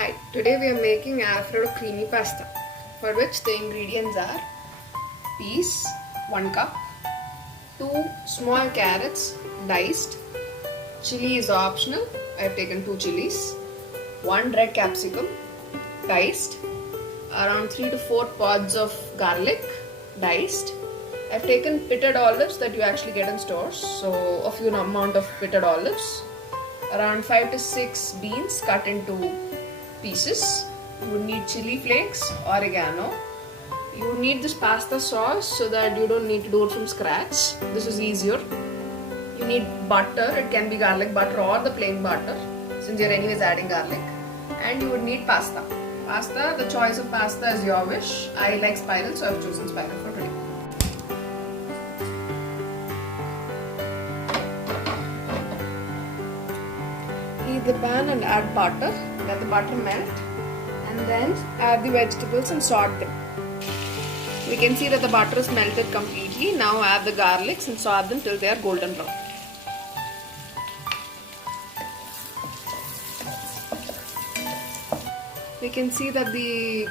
Hi, today we are making Alfredo creamy pasta, for which the ingredients are peas 1 cup, 2 small carrots diced, chili is optional, I have taken 2 chilies, 1 red capsicum diced, around 3 to 4 pods of garlic diced. I have taken pitted olives that you actually get in stores, so a few amount of pitted olives, around 5 to 6 beans cut into pieces. You would need chili flakes, oregano. You would need this pasta sauce so that you don't need to do it from scratch. This is easier. You need butter, it can be garlic butter or the plain butter since you're anyways adding garlic. And you would need pasta. Pasta, the choice of pasta is your wish. I like spiral, so I've chosen spiral for today. Heat the pan and add butter. Let the butter melt and then add the vegetables and salt them. We can see that the butter is melted completely. Now add the garlics and saute them till they are golden brown. We can see that the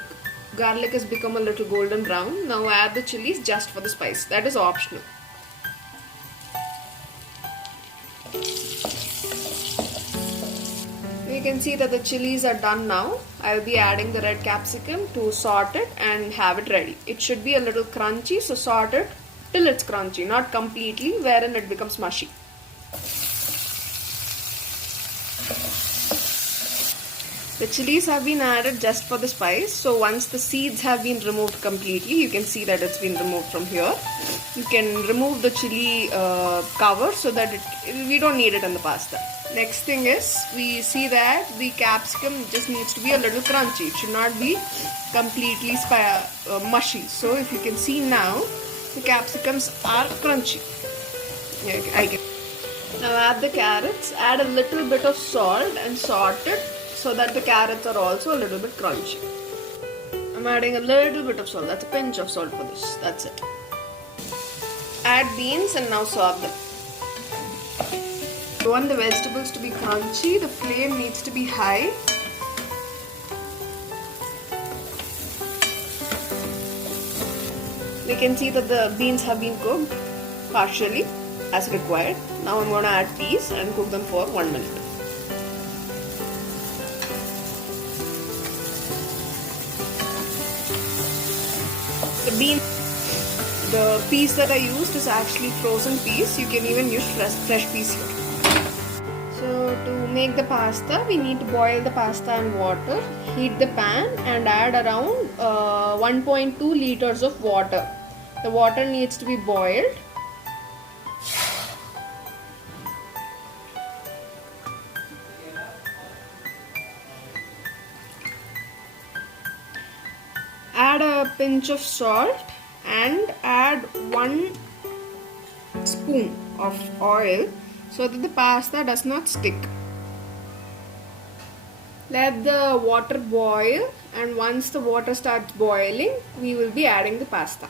garlic has become a little golden brown. Now add the chilies just for the spice. That is optional. We can see that the chilies are done now. I will be adding the red capsicum to saute it and have it ready. It should be a little crunchy, so saute it till it's crunchy, not completely, wherein it becomes mushy. The chilies have been added just for the spice, so once the seeds have been removed completely, you can see that it's been removed from here. You can remove the chili cover so that we don't need it in the pasta. Next thing is, we see that the capsicum just needs to be a little crunchy. It should not be completely mushy. So if you can see now, the capsicums are crunchy. Now add the carrots, add a little bit of salt and saute it so that the carrots are also a little bit crunchy. I'm adding a little bit of salt, that's a pinch of salt for this, that's it. Add beans and now saute them. You want the vegetables to be crunchy, the flame needs to be high. We can see that the beans have been cooked partially as required. Now I'm going to add peas and cook them for 1 minute. The peas that I used is actually frozen peas. You can even use fresh peas here. So to make the pasta, we need to boil the pasta in water. Heat the pan and add around 1.2 liters of water. The water needs to be boiled. Add a pinch of salt and add 1 spoon of oil so that the pasta does not stick. Let the water boil, and once the water starts boiling, we will be adding the pasta.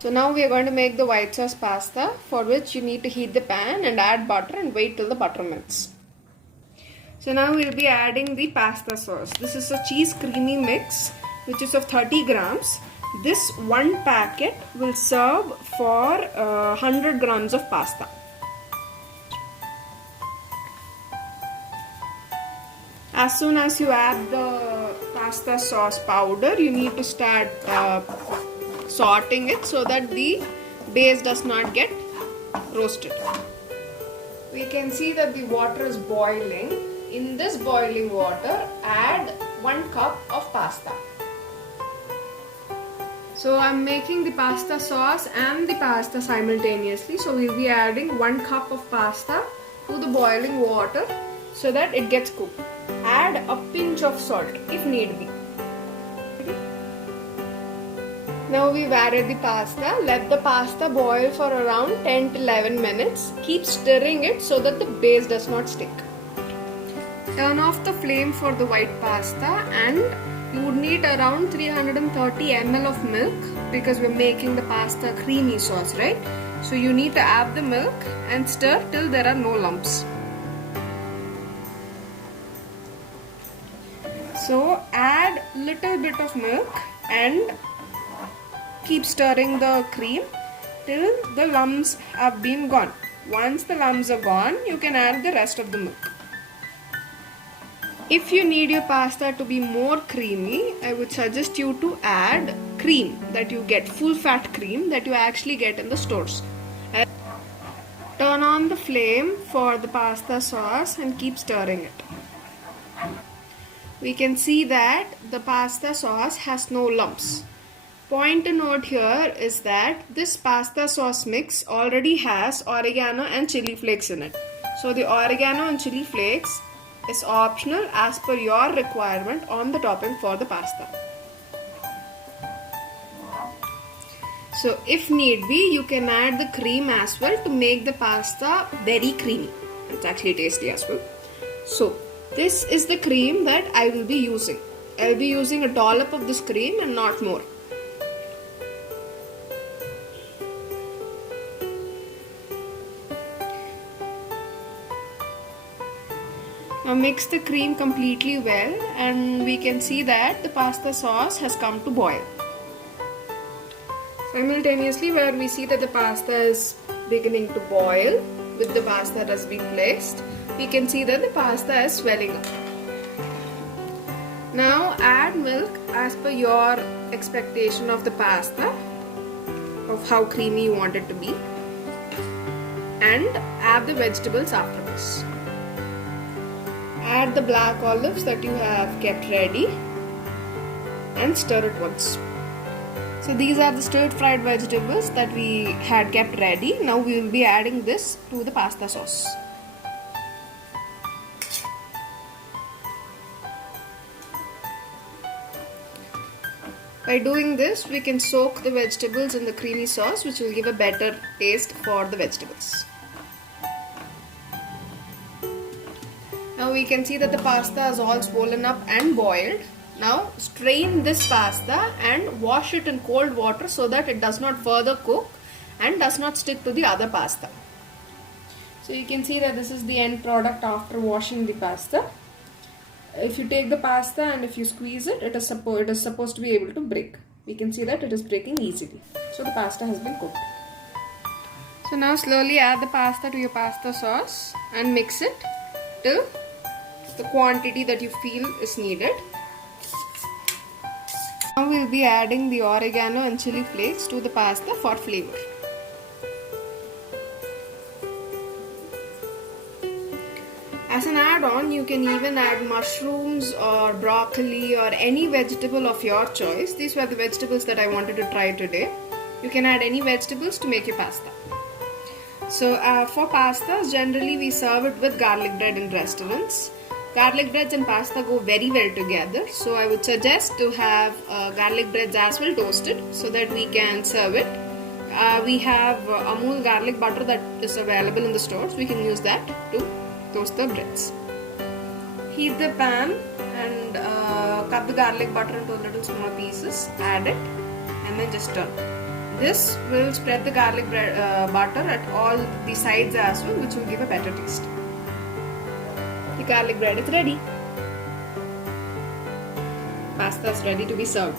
So now we are going to make the white sauce pasta, for which you need to heat the pan and add butter and wait till the butter melts. So now we will be adding the pasta sauce. This is a cheese creamy mix which is of 30 grams. This one packet will serve for 100 grams of pasta. As soon as you add the pasta sauce powder, you need to start sauteing it so that the base does not get roasted. We can see that the water is boiling. In this boiling water, add 1 cup of pasta. So I'm making the pasta sauce and the pasta simultaneously. So we'll be adding 1 cup of pasta to the boiling water so that it gets cooked. Add a pinch of salt if need be. Now we've added the pasta. Let the pasta boil for around 10 to 11 minutes. Keep stirring it so that the base does not stick. Turn off the flame for the white pasta, and you would need around 330 ml of milk because we're making the pasta creamy sauce, right? So you need to add the milk and stir till there are no lumps. So add little bit of milk and keep stirring the cream till the lumps have been gone. Once the lumps are gone, you can add the rest of the milk. If you need your pasta to be more creamy, I would suggest you to add cream that you get, full fat cream that you actually get in the stores. Turn on the flame for the pasta sauce and keep stirring it. We can see that the pasta sauce has no lumps. Point to note here is that this pasta sauce mix already has oregano and chili flakes in it. So the oregano and chili flakes is optional as per your requirement on the topping for the pasta. So if need be, you can add the cream as well to make the pasta very creamy. It's actually tasty as well. So this is the cream that I will be using. I'll be using a dollop of this cream and not more. Now mix the cream completely well and we can see that the pasta sauce has come to boil. Simultaneously, where we see that the pasta is beginning to boil with the pasta that has been placed, we can see that the pasta is swelling up. Now add milk as per your expectation of the pasta, of how creamy you want it to be, and add the vegetables after this. Add the black olives that you have kept ready and stir it once. So these are the stir fried vegetables that we had kept ready. Now we will be adding this to the pasta sauce. By doing this, we can soak the vegetables in the creamy sauce, which will give a better taste for the vegetables. Now we can see that the pasta is all swollen up and boiled. Now strain this pasta and wash it in cold water so that it does not further cook and does not stick to the other pasta. So you can see that this is the end product after washing the pasta. If you take the pasta and if you squeeze it, it is supposed to be able to break. We can see that it is breaking easily. So the pasta has been cooked. So now slowly add the pasta to your pasta sauce and mix it till the quantity that you feel is needed. Now we will be adding the oregano and chili flakes to the pasta for flavor. As an add-on, you can even add mushrooms or broccoli or any vegetable of your choice. These were the vegetables that I wanted to try today. You can add any vegetables to make your pasta. So for pastas, generally we serve it with garlic bread in restaurants. Garlic breads and pasta go very well together, so I would suggest to have garlic breads as well toasted so that we can serve it. We have Amul garlic butter that is available in the stores. We can use that to toast the breads. Heat the pan and cut the garlic butter into little small pieces, add it and then just turn. This will spread the garlic butter at all the sides as well, which will give a better taste. The garlic bread is ready. Pasta is ready to be served.